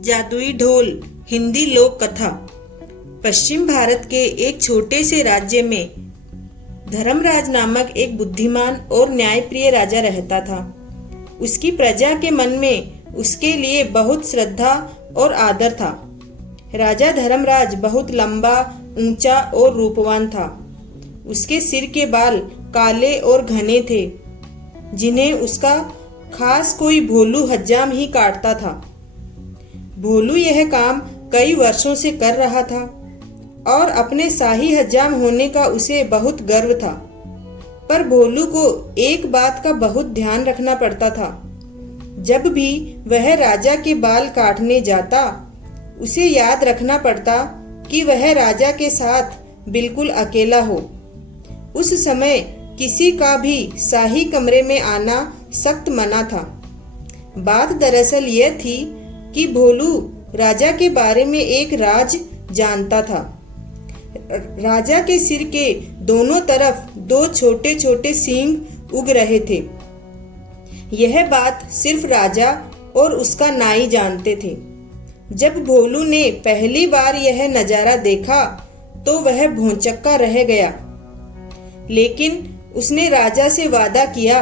जादुई ढोल हिंदी लोक कथा। पश्चिम भारत के एक छोटे से राज्य में धर्मराज नामक एक बुद्धिमान और न्यायप्रिय राजा रहता था। उसकी प्रजा के मन में उसके लिए बहुत श्रद्धा और आदर था। राजा धर्मराज बहुत लंबा, ऊंचा और रूपवान था। उसके सिर के बाल काले और घने थे, जिन्हें उसका खास कोई भोलू हज्जाम ही काटता था। भोलू यह काम कई वर्षों से कर रहा था और अपने शाही हज्जाम होने का उसे बहुत गर्व था। पर भोलू को एक बात का बहुत ध्यान रखना पड़ता था। जब भी वह राजा के बाल काटने जाता, उसे याद रखना पड़ता कि वह राजा के साथ बिल्कुल अकेला हो। उस समय किसी का भी शाही कमरे में आना सख्त मना था। बात दरअसल यह थी कि भोलू राजा के बारे में एक राज जानता था। राजा के सिर के दोनों तरफ दो छोटे छोटे सींग उग रहे थे। यह बात सिर्फ राजा और उसका नाई जानते थे। जब भोलू ने पहली बार यह नजारा देखा तो वह भौंचक्का रह गया, लेकिन उसने राजा से वादा किया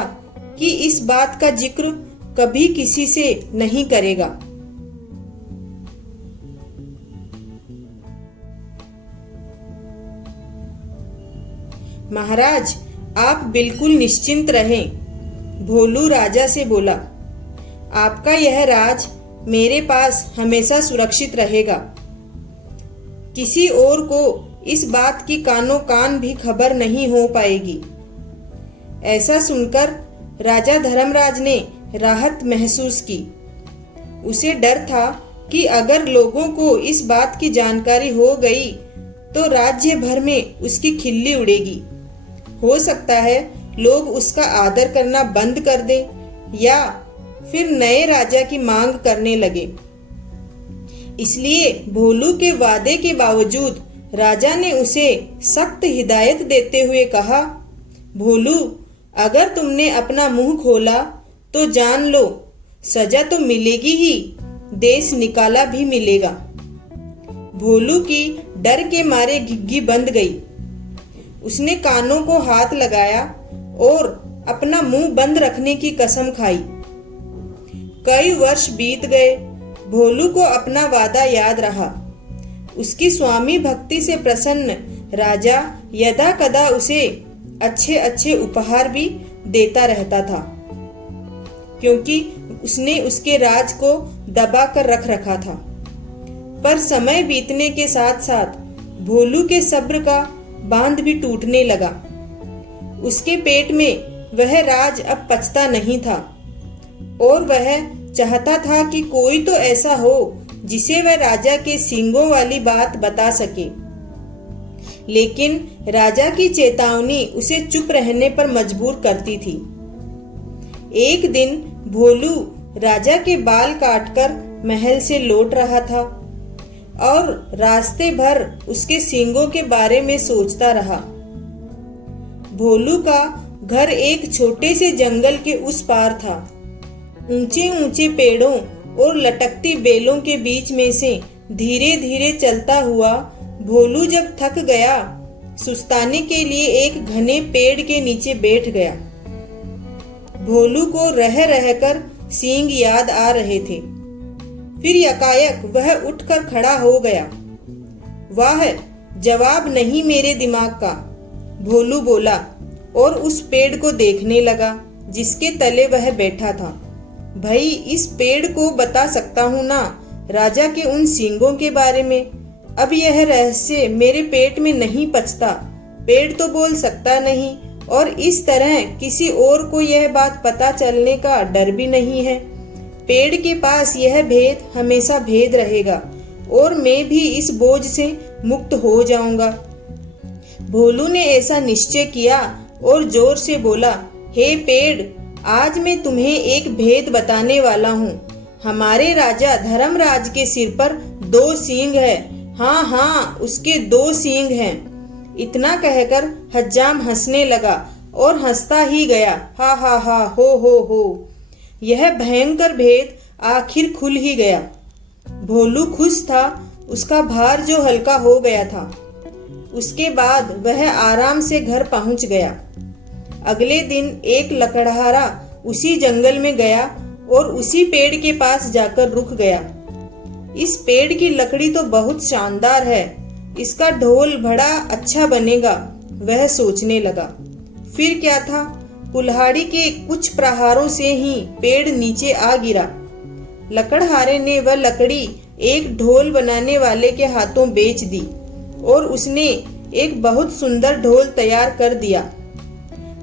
कि इस बात का जिक्र कभी किसी से नहीं करेगा। महाराज, आप बिल्कुल निश्चिंत रहें, भोलू राजा से बोला। आपका यह राज मेरे पास हमेशा सुरक्षित रहेगा। किसी और को इस बात की कानो कान भी खबर नहीं हो पाएगी। ऐसा सुनकर राजा धर्मराज ने राहत महसूस की। उसे डर था कि अगर लोगों को इस बात की जानकारी हो गई तो राज्य भर में उसकी खिल्ली उड़ेगी। हो सकता है लोग उसका आदर करना बंद कर दें या फिर नए राजा की मांग करने लगे। इसलिए भोलू के वादे के बावजूद राजा ने उसे सख्त हिदायत देते हुए कहा, भोलू, अगर तुमने अपना मुंह खोला तो जान लो सजा तो मिलेगी ही, देश निकाला भी मिलेगा। भोलू की डर के मारे घिघी बंद गई। उसने कानों को हाथ लगाया और अपना मुंह बंद रखने की कसम खाई। कई वर्ष बीत गए। भोलू को अपना वादा याद रहा। उसकी स्वामी भक्ति से प्रसन्न राजा यदा कदा उसे अच्छे अच्छे उपहार भी देता रहता था, क्योंकि उसने उसके राज को दबा कर रख रखा था। पर समय बीतने के साथ साथ भोलू के सब्र का बांध भी टूटने लगा। उसके पेट में वह राज अब पचता नहीं था और वह चाहता था कि कोई तो ऐसा हो जिसे वह राजा के सींगों वाली बात बता सके। लेकिन राजा की चेतावनी उसे चुप रहने पर मजबूर करती थी। एक दिन भोलू राजा के बाल काटकर महल से लौट रहा था और रास्ते भर उसके सींगों के बारे में सोचता रहा। भोलू का घर एक छोटे से जंगल के उस पार था। ऊंचे ऊंचे पेड़ों और लटकती बेलों के बीच में से धीरे धीरे चलता हुआ भोलू जब थक गया, सुस्ताने के लिए एक घने पेड़ के नीचे बैठ गया। भोलू को रह रहकर सींग याद आ रहे थे। फिर यकायक वह उठकर खड़ा हो गया। वाह, जवाब नहीं मेरे दिमाग का, भोलू बोला और उस पेड़ को देखने लगा जिसके तले वह बैठा था। भाई, इस पेड़ को बता सकता हूँ ना राजा के उन सींगों के बारे में। अब यह रहस्य मेरे पेट में नहीं पचता। पेड़ तो बोल सकता नहीं और इस तरह किसी और को यह बात पता चलने का डर भी नहीं है। पेड़ के पास यह भेद हमेशा भेद रहेगा और मैं भी इस बोझ से मुक्त हो जाऊंगा। भोलू ने ऐसा निश्चय किया और जोर से बोला, हे पेड़, आज मैं तुम्हें एक भेद बताने वाला हूँ। हमारे राजा धर्मराज के सिर पर 2 सींग है। हाँ हाँ, उसके 2 सींग हैं। इतना कहकर हज्जाम हंसने लगा और हंसता ही गया। हा हा हा, हो हो। यह भयंकर भेद आखिर खुल ही गया। भोलू खुश था, उसका भार जो हल्का हो गया था। उसके बाद वह आराम से घर पहुंच गया। अगले दिन एक लकड़हारा उसी जंगल में गया और उसी पेड़ के पास जाकर रुक गया। इस पेड़ की लकड़ी तो बहुत शानदार है, इसका ढोल बड़ा अच्छा बनेगा, वह सोचने लगा। फिर क्या था, कुल्हाड़ी के कुछ प्रहारों से ही पेड़ नीचे आ गिरा। लकड़हारे ने वह लकड़ी एक ढोल बनाने वाले के हाथों बेच दी और उसने एक बहुत सुंदर ढोल तैयार कर दिया।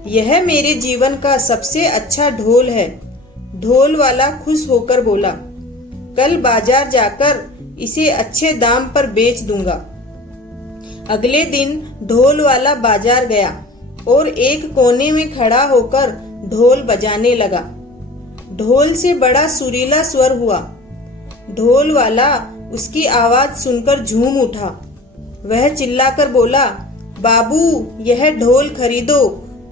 यह मेरे जीवन का सबसे अच्छा ढोल है, ढोल वाला खुश होकर बोला। कल बाजार जाकर इसे अच्छे दाम पर बेच दूंगा। अगले दिन ढोल वाला बाजार गया और एक कोने में खड़ा होकर ढोल बजाने लगा। ढोल से बड़ा सुरीला स्वर हुआ। ढोल वाला उसकी आवाज सुनकर झूम उठा। वह चिल्लाकर बोला, बाबू यह ढोल खरीदो,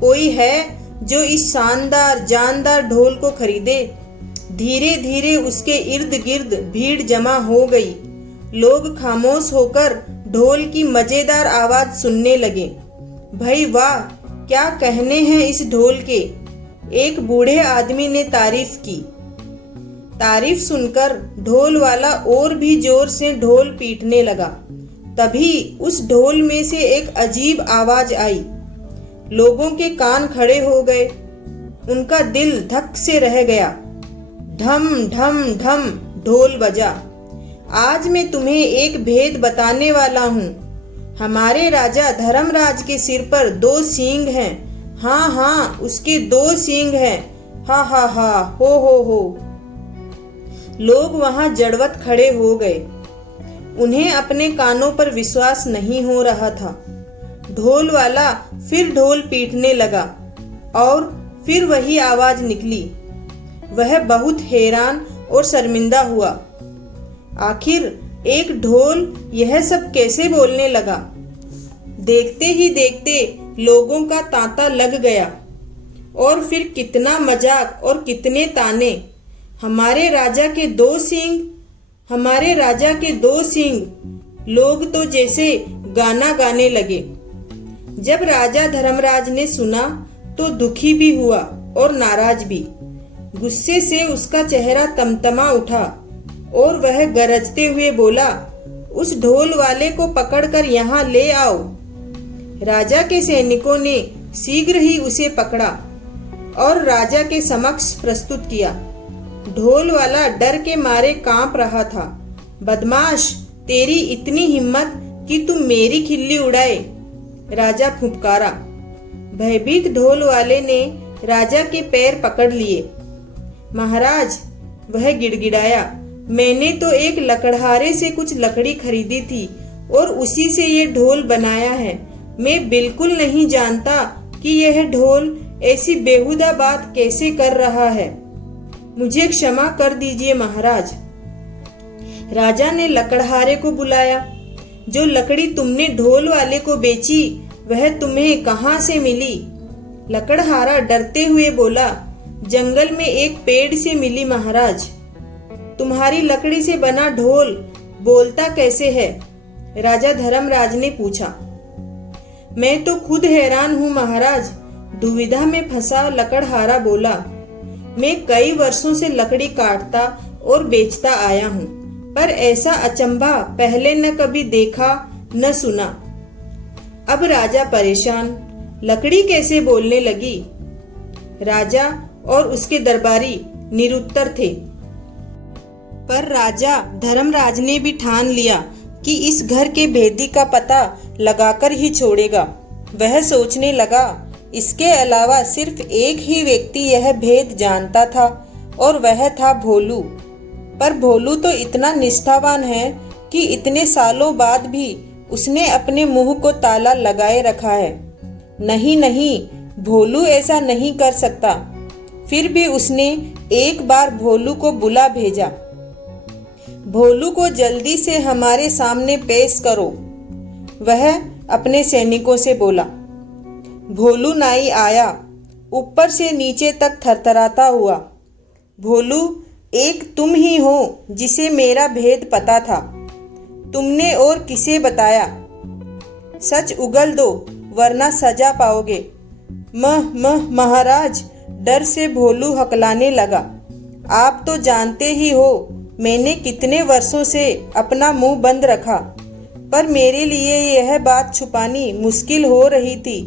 कोई है जो इस शानदार जानदार ढोल को खरीदे। धीरे धीरे उसके इर्द गिर्द भीड़ जमा हो गई। लोग खामोश होकर ढोल की मजेदार आवाज सुनने लगे। भाई वाह, क्या कहने हैं इस ढोल के, एक बूढ़े आदमी ने तारीफ की। तारीफ सुनकर ढोल वाला और भी जोर से ढोल पीटने लगा। तभी उस ढोल में से एक अजीब आवाज आई। लोगों के कान खड़े हो गए, उनका दिल धक से रह गया। ढम ढम ढम ढोल बजा। आज मैं तुम्हें एक भेद बताने वाला हूँ। हमारे राजा धर्मराज के सिर पर 2 सींग हैं। हाँ हाँ, उसके 2 सींग हैं। हा हा हा, हो। लोग वहां जड़वत खड़े हो गए। उन्हें अपने कानों पर विश्वास नहीं हो रहा था। ढोल वाला फिर ढोल पीटने लगा और फिर वही आवाज निकली। वह बहुत हैरान और शर्मिंदा हुआ। आखिर एक ढोल यह सब कैसे बोलने लगा? देखते ही देखते लोगों का तांता लग गया। और फिर कितना मजाक और कितने ताने। हमारे राजा के 2 सींग, हमारे राजा के 2 सींग। लोग तो जैसे गाना गाने लगे। जब राजा धर्मराज ने सुना तो दुखी भी हुआ और नाराज भी। गुस्से से उसका चेहरा तमतमा उठा और वह गरजते हुए बोला, उस ढोल वाले को पकड़कर यहाँ ले आओ। राजा के सैनिकों ने शीघ्र ही उसे पकड़ा और राजा के समक्ष प्रस्तुत किया। ढोल वाला डर के मारे कांप रहा था। बदमाश, तेरी इतनी हिम्मत कि तुम मेरी खिल्ली उड़ाए, राजा फुफकारा। भयभीत ढोल वाले ने राजा के पैर पकड़ लिए। महाराज, वह गिड़गिड़ाया, मैंने तो एक लकड़हारे से कुछ लकड़ी खरीदी थी और उसी से ये ढोल बनाया है। मैं बिल्कुल नहीं जानता कि यह ढोल ऐसी बेहुदा बात कैसे कर रहा है। मुझे क्षमा कर दीजिए महाराज। राजा ने लकड़हारे को बुलाया। जो लकड़ी तुमने ढोल वाले को बेची वह तुम्हें कहाँ से मिली? लकड़हारा डरते हुए बोला, जंगल में एक पेड़ से मिली महाराज। तुम्हारी लकड़ी से बना ढोल बोलता कैसे है? राजा धर्मराज ने पूछा। मैं तो खुद हैरान हूँ महाराज, दुविधा में फंसा लकड़हारा बोला। मैं कई वर्षों से लकड़ी काटता और बेचता आया हूँ, पर ऐसा अचंभा पहले न कभी देखा न सुना। अब राजा परेशान, लकड़ी कैसे बोलने लगी? राजा और उसके दरबारी निरुत्तर थे। पर राजा धर्मराज ने भी ठान लिया कि इस घर के भेदी का पता लगाकर ही छोड़ेगा। वह सोचने लगा, इसके अलावा सिर्फ एक ही व्यक्ति यह भेद जानता था और वह था भोलू। पर भोलू तो इतना निष्ठावान है कि इतने सालों बाद भी उसने अपने मुंह को ताला लगाए रखा है। नहीं, भोलू ऐसा नहीं कर सकता। फिर भी उसने एक बार भोलू को बुला भेजा। भोलू को जल्दी से हमारे सामने पेश करो, वह अपने सैनिकों से बोला। भोलू नाई आया, ऊपर से नीचे तक थरथराता हुआ। भोलू, एक तुम ही हो जिसे मेरा भेद पता था, तुमने और किसे बताया। सच उगल दो वरना सजा पाओगे। महाराज, डर से भोलू हकलाने लगा। आप तो जानते ही हो मैंने कितने वर्षों से अपना मुंह बंद रखा, पर मेरे लिए यह बात छुपानी मुश्किल हो रही थी।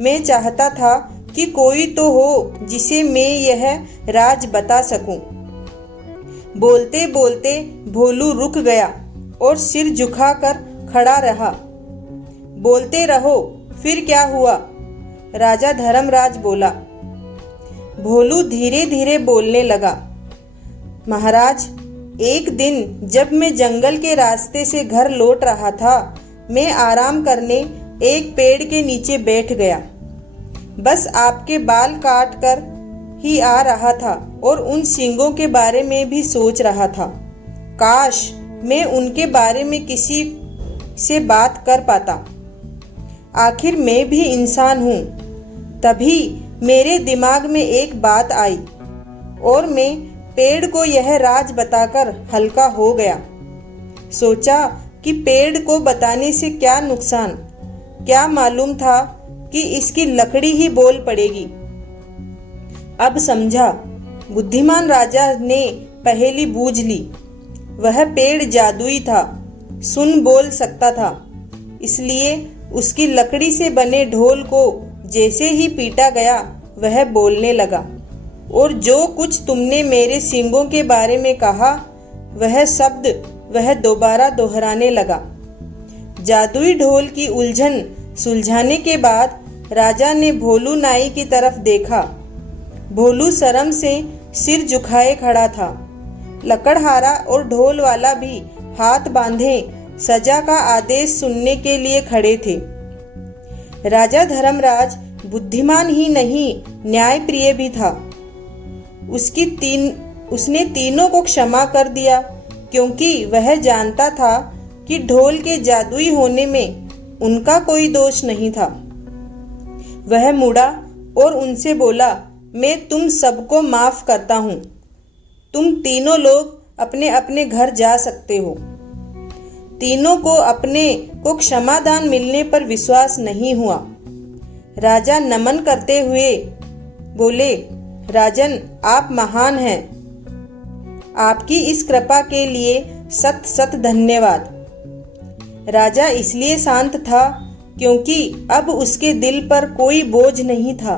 मैं चाहता था कि कोई तो हो जिसे मैं यह राज बता सकूं। बोलते बोलते भोलू रुक गया और सिर झुकाकर खड़ा रहा। बोलते रहो, फिर क्या हुआ? राजा धर्मराज बोला। भोलू धीरे धीरे बोलने लगा। महाराज, एक दिन जब मैं जंगल के रास्ते से घर लौट रहा था, मैं आराम करने एक पेड़ के नीचे बैठ गया। बस आपके बाल काट कर ही आ रहा था और उन सींगों के बारे में भी सोच रहा था। काश मैं उनके बारे में किसी से बात कर पाता। आखिर मैं भी इंसान हूँ। तभी मेरे दिमाग में एक बात आई और मैं पेड़ को यह राज बताकर हल्का हो गया। सोचा कि पेड़ को बताने से क्या नुकसान, क्या मालूम था कि इसकी लकड़ी ही बोल पड़ेगी। अब समझा, बुद्धिमान राजा ने पहेली बूझ ली। वह पेड़ जादुई था, सुन बोल सकता था, इसलिए उसकी लकड़ी से बने ढोल को जैसे ही पीटा गया वह बोलने लगा, और जो कुछ तुमने मेरे सींगों के बारे में कहा वह शब्द वह दोबारा दोहराने लगा। जादुई ढोल की उलझन सुलझाने के बाद राजा ने भोलू नाई की तरफ देखा। भोलू शर्म से सिर झुकाए खड़ा था। लकड़हारा और ढोल वाला भी हाथ बांधे सजा का आदेश सुनने के लिए खड़े थे। राजा धर्मराज बुद्धिमान ही नहीं, न्यायप्रिय भी था। उसने तीनों को क्षमा कर दिया, क्योंकि वह जानता था कि ढोल के जादुई होने में उनका कोई दोष नहीं था। वह मुड़ा और उनसे बोला, मैं तुम सबको माफ करता हूँ। तुम तीनों लोग अपने अपने घर जा सकते हो। तीनों को अपने को क्षमादान मिलने पर विश्वास नहीं हुआ। राजा नमन करते हुए बोले, राजन, आप महान हैं। आपकी इस कृपा के लिए सत सत धन्यवाद। राजा इसलिए शांत था क्योंकि अब उसके दिल पर कोई बोझ नहीं था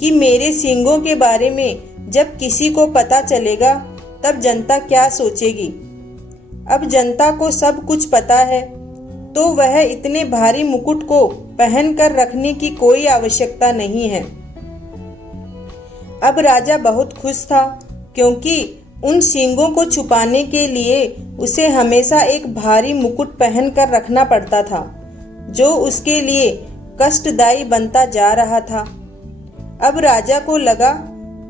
कि मेरे सींगों के बारे में जब किसी को पता चलेगा तब जनता क्या सोचेगी। अब जनता को सब कुछ पता है, तो वह इतने भारी मुकुट को पहन कर रखने की कोई आवश्यकता नहीं है। अब राजा बहुत खुश था, क्योंकि उन सींगों को छुपाने के लिए उसे हमेशा एक भारी मुकुट पहन कर रखना पड़ता था, जो उसके लिए कष्टदायी बनता जा रहा था। अब राजा को लगा,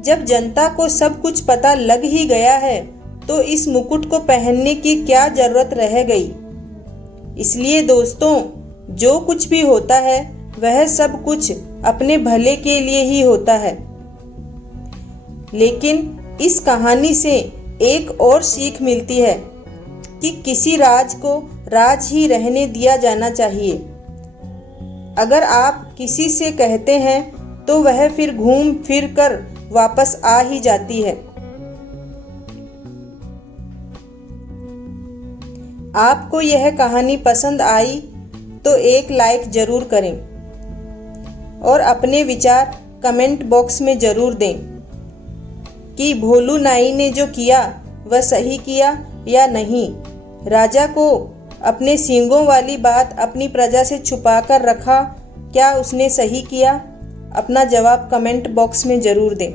जब जनता को सब कुछ पता लग ही गया है तो इस मुकुट को पहनने की क्या जरूरत रह गई। इसलिए दोस्तों, जो कुछ भी होता है वह सब कुछ अपने भले के लिए ही होता है। लेकिन इस कहानी से एक और सीख मिलती है कि किसी राज को राज ही रहने दिया जाना चाहिए। अगर आप किसी से कहते हैं तो वह फिर घूम फिर कर वापस आ ही जाती है। आपको यह कहानी पसंद आई तो एक लाइक जरूर करें और अपने विचार कमेंट बॉक्स में जरूर दें कि भोलू नाई ने जो किया वह सही किया या नहीं। राजा को अपने सींगों वाली बात अपनी प्रजा से छुपा कर रखा, क्या उसने सही किया? अपना जवाब कमेंट बॉक्स में जरूर दें।